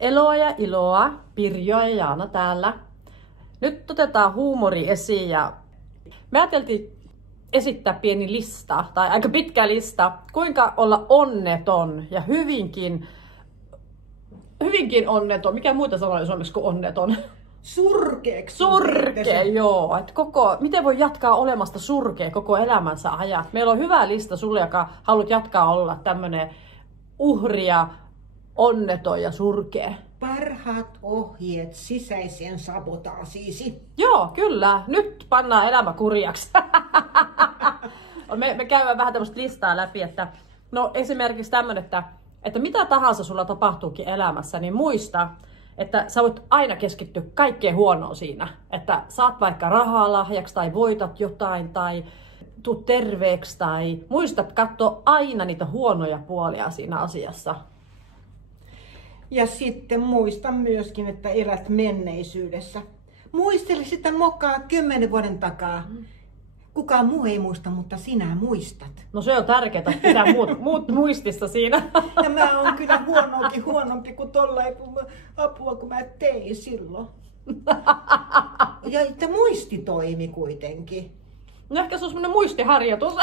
Eloa ja iloa, Pirjo ja Jaana täällä. Nyt otetaan huumori esiin ja me ajateltiin esittää pieni lista, tai aika pitkä lista, kuinka olla onneton ja hyvinkin onneton. Mikä muuta sanoa suomeksi kuin onneton? Surkeeksi. Surkea, joo. Et miten voi jatkaa olemasta surkea koko elämänsä ajat? Meillä on hyvä lista sulle, joka haluat jatkaa olla tämmönen uhria, onneton ja surkea. Parhaat ohjeet sisäiseen sabotaasiisi. Joo, kyllä. Nyt pannaan elämä kurjaksi. me käydään vähän tämmöistä listaa läpi, että no esimerkiksi tämmönen, että mitä tahansa sulla tapahtuukin elämässä, niin muista, että sä voit aina keskittyä kaikkeen huonoon siinä. Että saat vaikka rahaa lahjaksi tai voitat jotain tai tuut terveeksi tai muistat katsoa aina niitä huonoja puolia siinä asiassa. Ja sitten muista myöskin, että elät menneisyydessä. Muistele sitä mokaa 10 vuoden takaa. Kukaan muu ei muista, mutta sinä muistat. No se on tärkeää, pitää muut muistissa siinä. Ja mä oon kyllä huonompi kuin tollain apua, kun mä tein silloin. Ja että muisti toimi kuitenkin. No ehkä se on semmonen muistiharjoitus.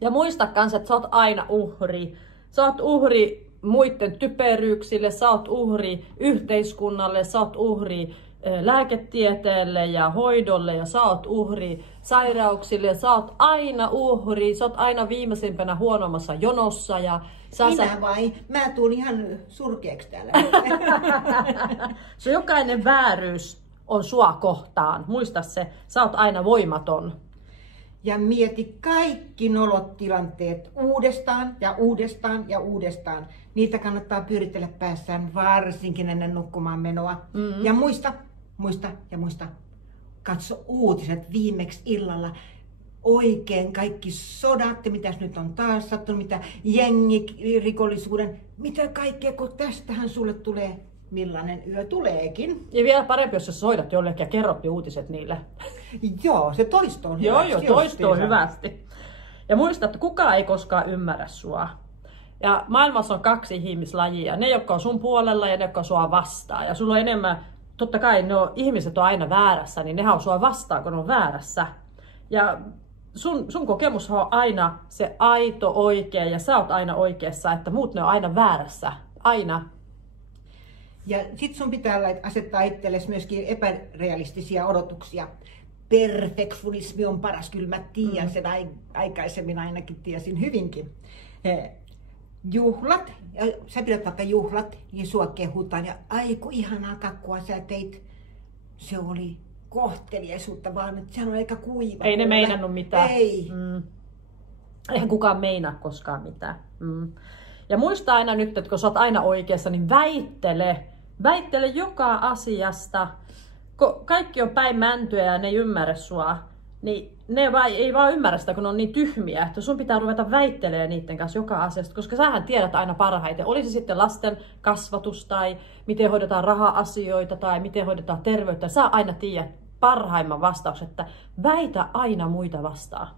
Ja muista kans, että sä oot aina uhri. Sä oot uhri muiden typeryyksille, sä oot uhri yhteiskunnalle, sä oot uhri lääketieteelle ja hoidolle ja sä oot uhri sairauksille, sä oot aina uhri, sä oot aina viimeisimpänä huonommassa jonossa. Ja minä vai? Mä tuun ihan surkeaksi täällä. Se jokainen vääryys on sua kohtaan. Muista se, sä oot aina voimaton. Ja mieti kaikki nolot tilanteet uudestaan ja uudestaan ja uudestaan. Niitä kannattaa pyöritellä päässään varsinkin ennen nukkumaan menoa. Ja muista. Katso uutiset viimeksi illalla. Oikein kaikki sodat, mitä nyt on taas sattunut, mitä jengirikollisuuden, mitä kaikkea, kun tästähän sulle tulee, millainen yö tuleekin. Ja vielä parempi, jos sä soitat jollekin ja kerrot uutiset niille. Joo, se toistoo hyvästi. Joo, toistoo hyvästi. Ja muista, että kukaan ei koskaan ymmärrä sua. Ja maailmassa on 2 ihmislajia. Ne, jotka on sun puolella ja ne, jotka on sua vastaan. Ja sulla on enemmän, totta kai ihmiset on aina väärässä, niin nehän on sua vastaan, kun ne on väärässä. Ja sun kokemus on aina se aito oikea ja sä oot aina oikeassa, että muut ne on aina väärässä. Aina. Ja sit sun pitää asettaa itsellesi myöskin epärealistisia odotuksia. Perfektionismi on paras, kyllä mä tiedän sen aikaisemmin ainakin tiesin hyvinkin. Juhlat, ja sä pidät vaikka juhlat, niin sua kehutaan ja aiku ihanaa kakkua sä teit. Se oli kohteliaisuutta vaan, että sehän on aika kuiva. Ei ne meinannut mitään. Ei. Eihän kukaan meinaa koskaan mitään. Ja muista aina nyt, että kun sä oot aina oikeassa, niin väittele. Väittele joka asiasta. Kun kaikki on päin mäntyä ja ne ei ymmärrä sua, niin ne ei vaan ymmärrä sitä, kun ne on niin tyhmiä. Että sun pitää ruveta väittelemään niiden kanssa joka asiasta, koska sähän tiedät aina parhaiten. Olisi sitten lasten kasvatus tai miten hoidetaan raha-asioita tai miten hoidetaan terveyttä. Sä aina tiedät parhaimman vastauksen, että väitä aina muita vastaan.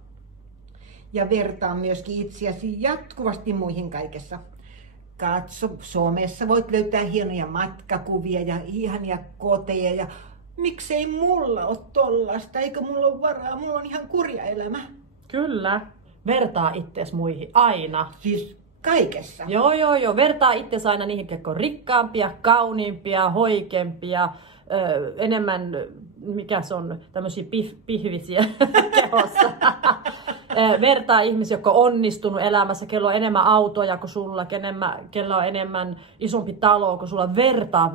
Ja vertaa myöskin itseäsi jatkuvasti muihin kaikessa. Katso, somessa voit löytää hienoja matkakuvia ja ihania koteja ja miksei mulla ole tollasta, eikö mulla ole varaa, mulla on ihan kurja elämä. Kyllä, vertaa itseäsi muihin aina. Siis kaikessa. Joo, vertaa itseäsi aina niihin, jotka on rikkaampia, kauniimpia, hoikempia, enemmän, mikä se on, tämmöisiä pihvisiä kehossa. Vertaa ihmisiä, jotka on onnistunut elämässä, kello on enemmän autoja kuin sulla, kello on enemmän isompi talo kuin sulla. Vertaa.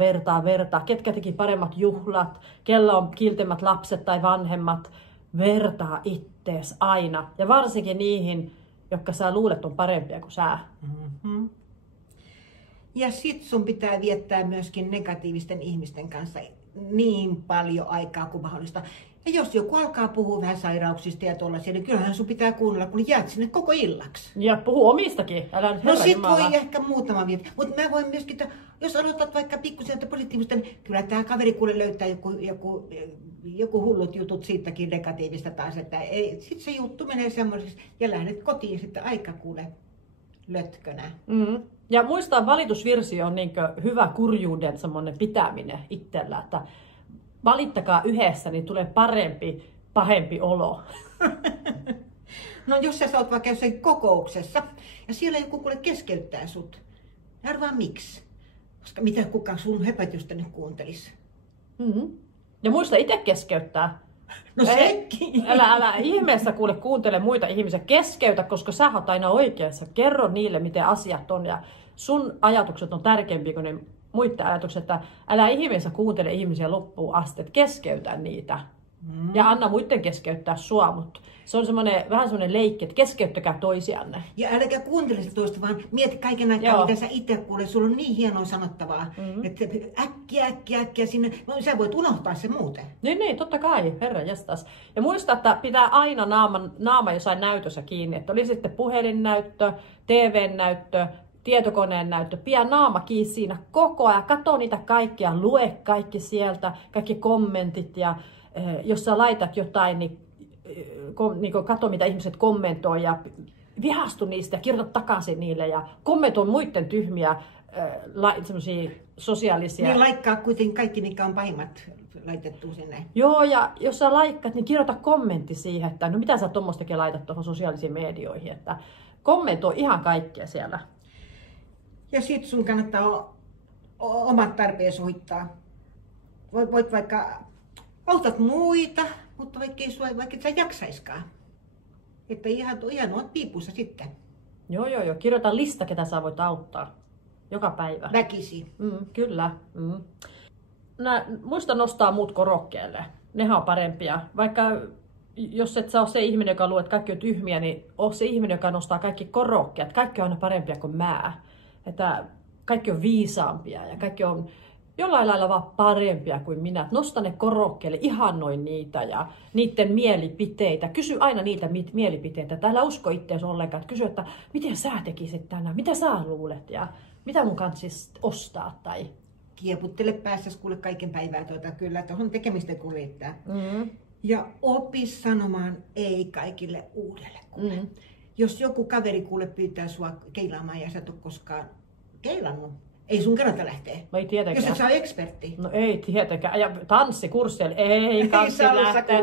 Ketkä teki paremmat juhlat, kello on kiltemmät lapset tai vanhemmat. Vertaa ittees aina. Ja varsinkin niihin, jotka sä luulet on parempia kuin sä. Ja sit sun pitää viettää myöskin negatiivisten ihmisten kanssa niin paljon aikaa kuin mahdollista. Ja jos joku alkaa puhua vähän sairauksista ja tollaisia, niin kyllähän sun pitää kuunnella, kun jäät sinne koko illaksi. Ja puhu omistakin. Älä nyt no sit Jumala. voi ehkä muutama viikko. Mutta mä voin myöskin, että jos aloitat vaikka pikkusieltä positiivista, niin kyllä tää kaveri kuule löytää joku hullut jutut siitäkin negatiivista taas. Että sit se juttu menee semmoiseksi ja lähdet kotiin sitten aika kuule lötkönä. Mm. Ja muistaa, valitusvirsi on niin hyvä kurjuuden semmoinen pitäminen itsellä, että valittakaa yhdessä, niin tulee pahempi olo. No jos sä oot vaikka jossain kokouksessa ja siellä joku kuule keskeyttää sut. Arvaa miksi? Koska mitä kukaan sun höpötystä nyt kuuntelisi. Mm-hmm. Ja muista itse keskeyttää. No sekin. Älä ihmeessä kuuntele muita ihmisiä. Keskeytä, koska sä oot aina oikeassa. Kerro niille, miten asiat on. Ja sun ajatukset on tärkeämpiä kuin ne muiden ajatukset. Että älä ihmeessä kuuntele ihmisiä loppuun asti. Että keskeytä niitä. Ja anna muiden keskeyttää sua. Mutta se on vähän semmoinen leikki, että keskeyttäkää toisianne. Ja äläkä kuuntele sitä toista, vaan mieti kaiken aikaa, mitä sä itse kuulet. Sulla on niin hienoa sanottavaa, että äkkiä sinne. No, sä voit unohtaa se muuten. Niin, totta kai, herra jästäs. Ja muista, että pitää aina naama jossain näytössä kiinni. Että oli sitten puhelinnäyttö, TV-näyttö, tietokoneen näyttö. Pidä naama kiinni siinä koko ajan. Katso niitä kaikkia, lue kaikki sieltä, kaikki kommentit. Ja jos sä laitat jotain, niin katso mitä ihmiset kommentoi ja vihastu niistä ja kirjoita takaisin niille ja kommentoi muiden tyhmiä semmoisia sosiaalisia. Niin laikkaa kuitenkin kaikki, mitkä on pahimmat laitettu sinne. Joo, ja jos sä laikkat, niin kirjoita kommentti siihen, että no mitä sä tommostakin laitat tuohon sosiaalisiin medioihin, että kommentoi ihan kaikkea siellä. Ja sit sun kannattaa omat tarpeesi hoitaa. Voit vaikka autat muita, mutta vaikka et sä jaksaiskaan. Että ihan oot piipussa sitten. Joo. Kirjoita lista, ketä sä voit auttaa. Joka päivä. Väkisi. Kyllä. Muista nostaa muut korokkeelle. Nehän on parempia. Vaikka jos et sä ole se ihminen, joka luulee, että kaikki on tyhmiä, niin ole se ihminen, joka nostaa kaikki korokkeet. Kaikki on aina parempia kuin mä. Että kaikki on viisaampia ja kaikki on jollain lailla vaan parempia kuin minä. Nosta ne korokkeelle, ihannoi niitä ja niiden mielipiteitä. Kysy aina niitä mielipiteitä. Älä usko itseäsi ollenkaan. Kysy, että miten sä tekisit tänään, mitä sä luulet ja mitä mun kanssa ostaa. Tai kieputtele päässäs kuule kaiken päivää kyllä, että on tekemistä kuljettaa. Ja opi sanomaan ei kaikille uudelle kuule. Jos joku kaveri kuule pyytää sua keilaamaan ja sä et ole koskaan keilannut, ei sun kannata lähteä. No ei tietenkään. Jos et sä ole ekspertti. No ei tietenkään. Ja tanssikursseille ei kansi lähteä.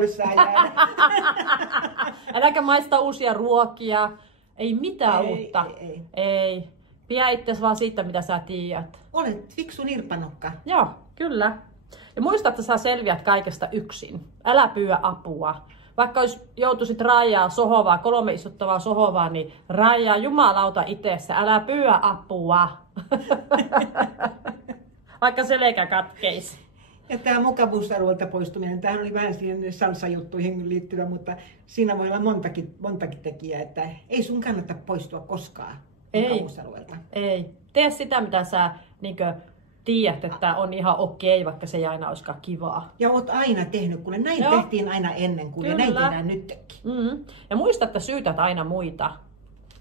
Äläkä maista uusia ruokia. Ei mitään uutta. Ei. Pidä itsesi vaan siitä, mitä sä tiedät. Olet fiksu nirpanokka. Joo, kyllä. Ja muista, että sä selviät kaikesta yksin. Älä pyydä apua. Vaikka jos joutuisit raajaa sohovaa, 3 istuttavaa sohovaa, niin raajaa jumalauta itsessä. Älä pyydä apua. Vaikka selkä katkeisi. Ja tämä mukavuusalueelta poistuminen, tämä oli vähän siihen salsa-juttuihin liittyvä, mutta siinä voi olla montakin tekijää, että ei sun kannata poistua koskaan mukavuusalueelta. Ei. Tee sitä, mitä sä tiedät, että on ihan okei, vaikka se ei aina olisikaan kivaa. Ja oot aina tehnyt, kun näin tehtiin aina ennen, kun näin tehdään nytkin. Ja muista, että syytät aina muita.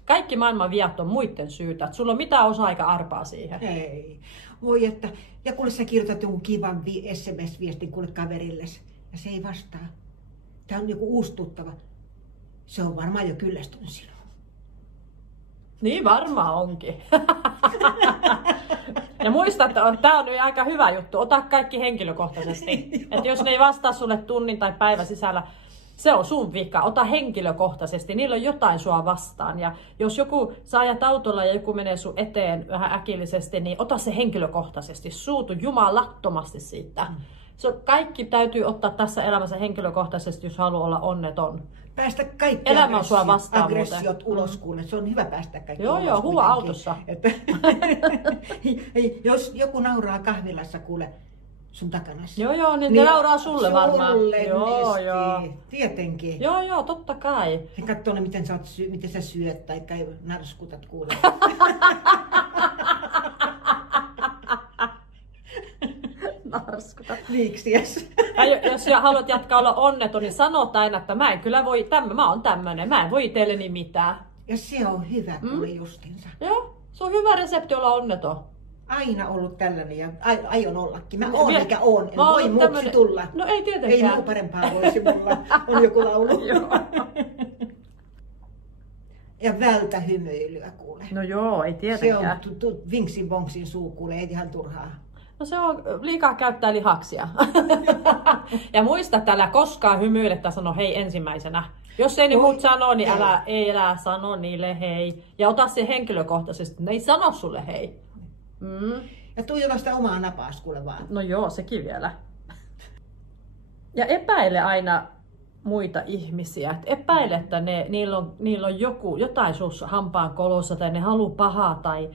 Kaikki maailman viat on muiden syytä. Sulla on mitään osaa eikä arpaa siihen. Ei. Voi että. Ja kuule sä kirjoitat jonkun kivan SMS-viestin kuule kaverilles. Ja se ei vastaa. Tää on joku uusi tuttava. Se on varmaan jo kyllästynyt sinuun. Niin varmaan onkin. Ja muista, että tää on aika hyvä juttu. Ota kaikki henkilökohtaisesti. Että jos ne ei vastaa sulle tunnin tai päivän sisällä, se on sun vika. Ota henkilökohtaisesti. Niillä on jotain sua vastaan. Ja jos sä ajat autolla ja joku menee sun eteen vähän äkillisesti, niin ota se henkilökohtaisesti. Suutu jumalattomasti siitä. Kaikki täytyy ottaa tässä elämässä henkilökohtaisesti, jos haluaa olla onneton. Päästä kaikki aggressiot ulos, kuule. Se on hyvä päästä kaikki ulos. Joo, huva autossa. Jos joku nauraa kahvilassa, kuule, sun takana. Joo, niin ne nauraa sulle varmaan. Joo. Tietenkin. Joo, totta kai. He katsoo ne, miten sä syöt tai narskutat, kuule. Narskutat. Liiksiäs. Jos haluat jatkaa olla onneton, niin sanot aina, että mä en kyllä voi, mä oon tämmönen, mä en voi itselleni mitään. Ja se on hyvä, kuule justinsa. Joo, se on hyvä resepti olla onneton. Aina ollut tällainen ja aion ollakin. Mä oon mikä oon, en voi muuksi tulla. No ei tietenkään. Ei muu parempaa voisi mulla, on joku laulu. Ja vältä hymyilyä kuule. No joo, ei Se tietenkään. on vinksin vonksin suu kuule, ei ihan turhaa. No se on liikaa käyttää lihaksia. Ja muista, että älä koskaan hymyile tai sano hei ensimmäisenä. Jos ei ne muut sano, niin älä sano niille hei. Ja ota se henkilökohtaisesti, ne ei sano sulle hei. Ja tuijota sitä omaa napaas kuule vaan. No joo, sekin vielä. Ja epäile aina muita ihmisiä. Et epäile, että niillä on jotain sussa hampaan kolossa tai ne haluaa pahaa tai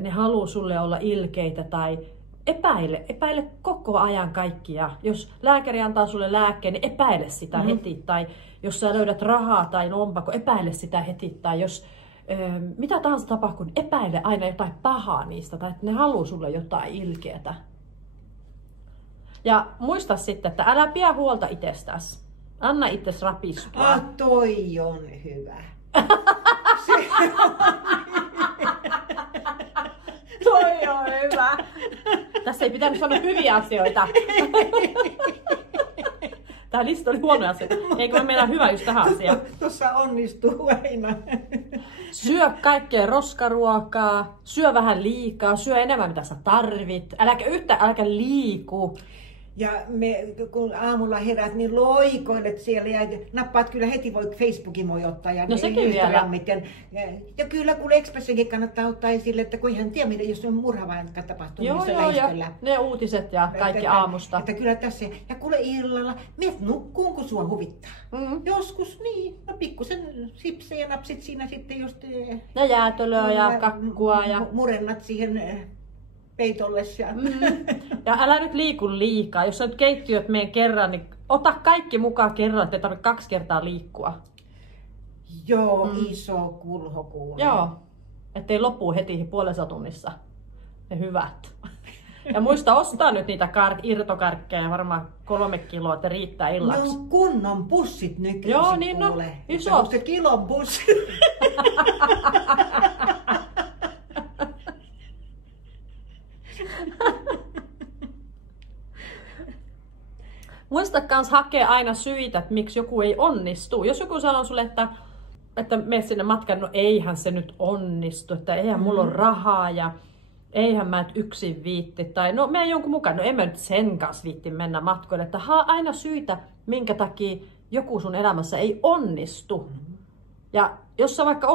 ne haluaa sulle olla ilkeitä tai epäile koko ajan kaikkia. Jos lääkäri antaa sulle lääkkeen, niin epäile sitä heti. Tai jos sä löydät rahaa tai lompako, epäile sitä heti. Tai jos mitä tahansa tapahtuu, niin epäile aina jotain pahaa niistä. Tai että ne haluaa sulle jotain ilkeätä. Ja muista sitten, että älä pidä huolta itsestäsi. Anna itses rapistua. Toi on hyvä. Toi on hyvä. Tässä ei pitänyt sanoa hyviä asioita. Tää lista oli huono asia. Eikö me mennä hyvä just tähän asiaan? Tuossa onnistuu aina. Syö kaikkea roskaruokaa, syö vähän liikaa, syö enemmän mitä sä tarvit. Äläkä liiku. Ja kun aamulla herät, niin loikoilet siellä ja nappaat kyllä heti Facebookin voi ottaa ja no sekin vielä. Ja kyllä kun Expressenkin kannattaa ottaa esille, että kun ihan tiedä, mitä jos on murhavaa tapahtuu ja ne uutiset ja kaikki aamusta. Että kyllä tässä, ja kuule illalla, menet nukkuun kun sua huvittaa. Joskus niin, no pikkusen sipsejä napsit siinä sitten just... Ja jäätölöä ja kakkua ja... Murennat siihen... peitolles ja... Ja älä nyt liiku liikaa. Jos sä nyt keittiöt mene kerran, niin ota kaikki mukaan kerran, ettei tarvitse 2 kertaa liikkua. Joo, iso kulho kuule. Joo, ettei loppuu heti puolessa tunnissa. Ne hyvät. Ja muista ostaa nyt niitä irtokarkkeja, varmaan 3 kiloa, että riittää illaksi. No kunnon pussit nykyisin. Joo, niin no, isot. Se kilon pussi. Muista kans hakea aina syitä, että miksi joku ei onnistu. Jos joku sanoo sulle, että mene sinne matkaan, no eihän se nyt onnistu, että eihän mulla ole rahaa ja eihän mä nyt yksin viitti. Tai no mene jonkun mukaan, no en mä nyt sen kanssa viitti mennä matkoille. Että aina syitä, minkä takia joku sun elämässä ei onnistu. Ja jos sä vaikka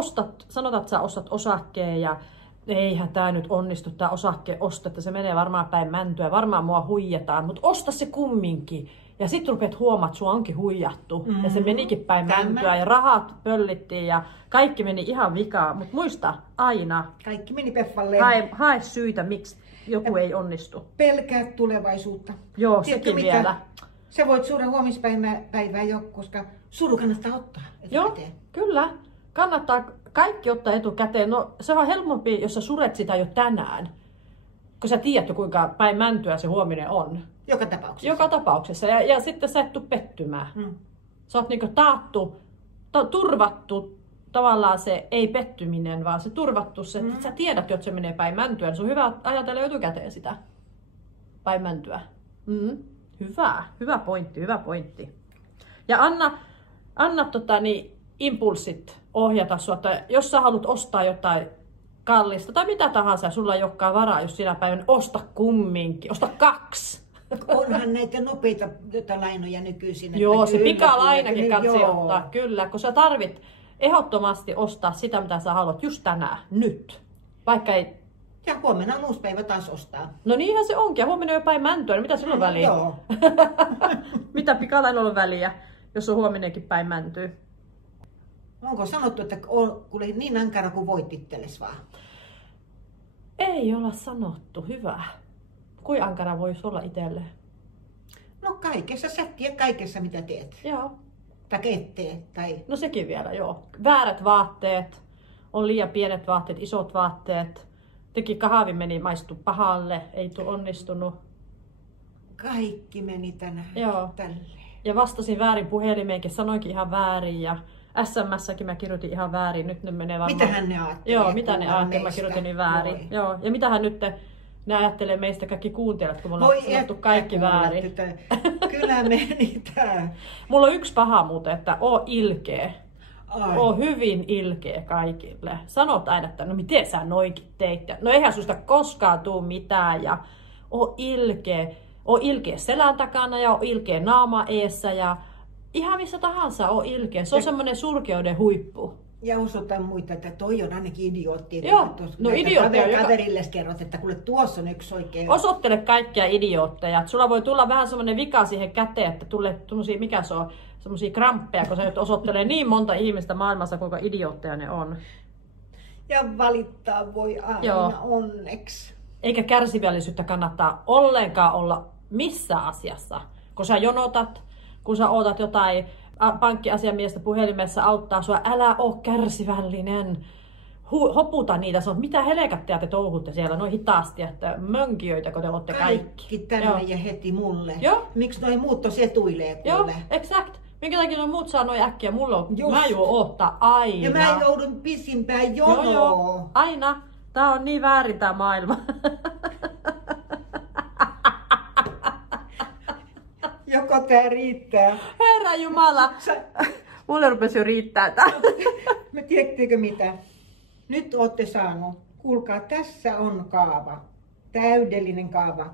sanotaan, että sä ostat osakkeen ja eihän tää nyt onnistu, tää osakkeen osto, että se menee varmaan päin mäntyä, varmaan mua huijataan, mutta osta se kumminkin. Ja sit rupeat huomaat, että sua onkin huijattu. Ja se menikin päin mäntyä ja rahat pöllittiin ja kaikki meni ihan vikaan. Mutta muista aina, kaikki meni peffalleen. Hae syitä, miksi joku ei onnistu. Pelkää tulevaisuutta. Joo, sekin vielä. Sä voit suuda huomispäivää jo, koska suru kannattaa ottaa etukäteen. Joo, kyllä. Kannattaa kaikki ottaa etukäteen. No se on helpompi, jos sä suret sitä jo tänään. Kun sä tiedät jo kuinka päin mäntyä se huominen on. Joka tapauksessa. Joka tapauksessa. Ja sitten sä et tuu pettymään. Sä oot niinku turvattu tavallaan se ei pettyminen, vaan se turvattu se, että sä tiedät jo, että se menee päin mäntyä. Niin se on hyvä ajatella etukäteen sitä päin mäntyä. Hyvä pointti. Ja anna impulssit ohjata sua, että jos sä haluat ostaa jotain kallista tai mitä tahansa ja sulla ei olekaan varaa just sinä päivänä, osta kumminkin, osta 2. Onhan näitä nopeita lainoja nykyisin. Joo, se pikalainakin kannattaa ottaa, kyllä, kun sä tarvit ehdottomasti ostaa sitä, mitä sä haluat just tänään, nyt. Vaikka ei... Ja huomenna on uusi päivä taas ostaa. No niinhän se onkin, ja huomenna on jo päin mäntyä, niin mitä sillä on väliä? Joo. Mitä pikalainoilla on väliä, jos on huomennakin päin mäntyä? Onko sanottu, että kuule niin ankara kuin voit itsellesi vaan? Ei olla sanottu, hyvä. Kui ankara voisi olla itselle? No kaikessa, sä tiedät kaikessa mitä teet. Joo. Tai et tee. Tai... No sekin vielä, joo. Väärät vaatteet, on liian pienet vaatteet, isot vaatteet. Teki kahvi meni maistu pahalle, ei tule onnistunut. Kaikki meni tänään tälleen. Ja vastasin väärin puhelimeenkin, sanoinkin ihan väärin ja SMS-säkin mä kirjoitin ihan väärin. Nyt ne menee varmaan... Mitähän ne ajattelee? Joo, mitä ne ajattelee, mä kirjoitin niin väärin. Joo. Ja mitähän nyt ne ajattelee meistä kaikki kuuntelijat, kun me ollaan sanottu kaikki väärin. Kyllä meni tää. Mulla on yksi paha muuten, että oo ilkeä. oo hyvin ilkeä kaikille. Sanot aina, että no miten sä noinkin teit? No eihän susta koskaan tuu mitään ja oo ilkeä selän takana ja oo ilkeä naama eessä ja ihan missä tahansa oo ilkeä. Se on semmoinen surkeuden huippu. Ja osoitan muita, että toi on ainakin idiootti. Joo, no idiootti on kaverille kerrot, että kuule tuossa on yksi oikein. Osoittele kaikkia idiootteja. Sulla voi tulla vähän semmoinen vika siihen käteen, että tulee tommosia, mikä se on, semmosia kramppeja, kun sä nyt osoittelee niin monta ihmistä maailmassa, kuinka idiootteja ne on. Ja valittaa voi aina. Joo. Onneksi. Eikä kärsivällisyyttä kannattaa ollenkaan olla missä asiassa. Kun sä jonotat, kun sä ootat jotain pankkiasiamiestä puhelimessa auttaa sua, älä oo kärsivällinen. Hoputa niitä, sanot, mitä helekatteja te touhutte siellä noin hitaasti, että mönkijöitä, kun te ootte kaikki. Kaikki tänne joo. Ja heti mulle. Joo. Miksi noi muut tos etuilee kuule? Joo, exakt. Minkä takia noi muut saa noin äkkiä? Mulla on, mä juon oottaa aina. Ja mä joudun pisimpään jonoon. Joo. Aina. Tää on niin väärin tää maailma. Joko tää riittää? Herra Jumala. Mulle rupesi jo riittää tää. Me tiedättekö mitä? Nyt ootte saanut. Kuulkaa, tässä on kaava. Täydellinen kaava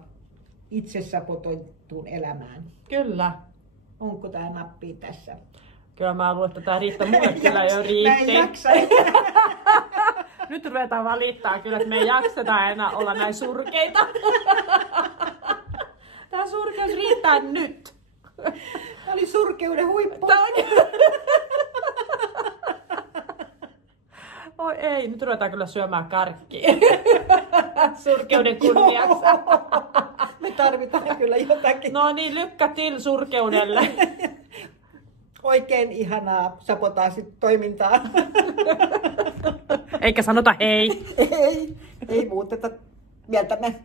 itse sabotoituun elämään. Kyllä. Onko tää nappi tässä? Kyllä mä luulen, että tää riittää. Mulle kyllä jo riitti. Mä en jaksa. Nyt ruvetaan valittaa kyllä, että me ei jakseta enää olla näin surkeita. Tää surkeus riittää nyt. Tää oli surkeuden huippu. Oi ei, nyt ruvetaan kyllä syömään karkkia. Surkeuden kunniaksi. Me tarvitaan kyllä jotakin. No niin, lykkä til surkeudelle. Oikein ihanaa sabotaasit-toimintaa. Eikä sanota hei. Ei muuteta mieltämme.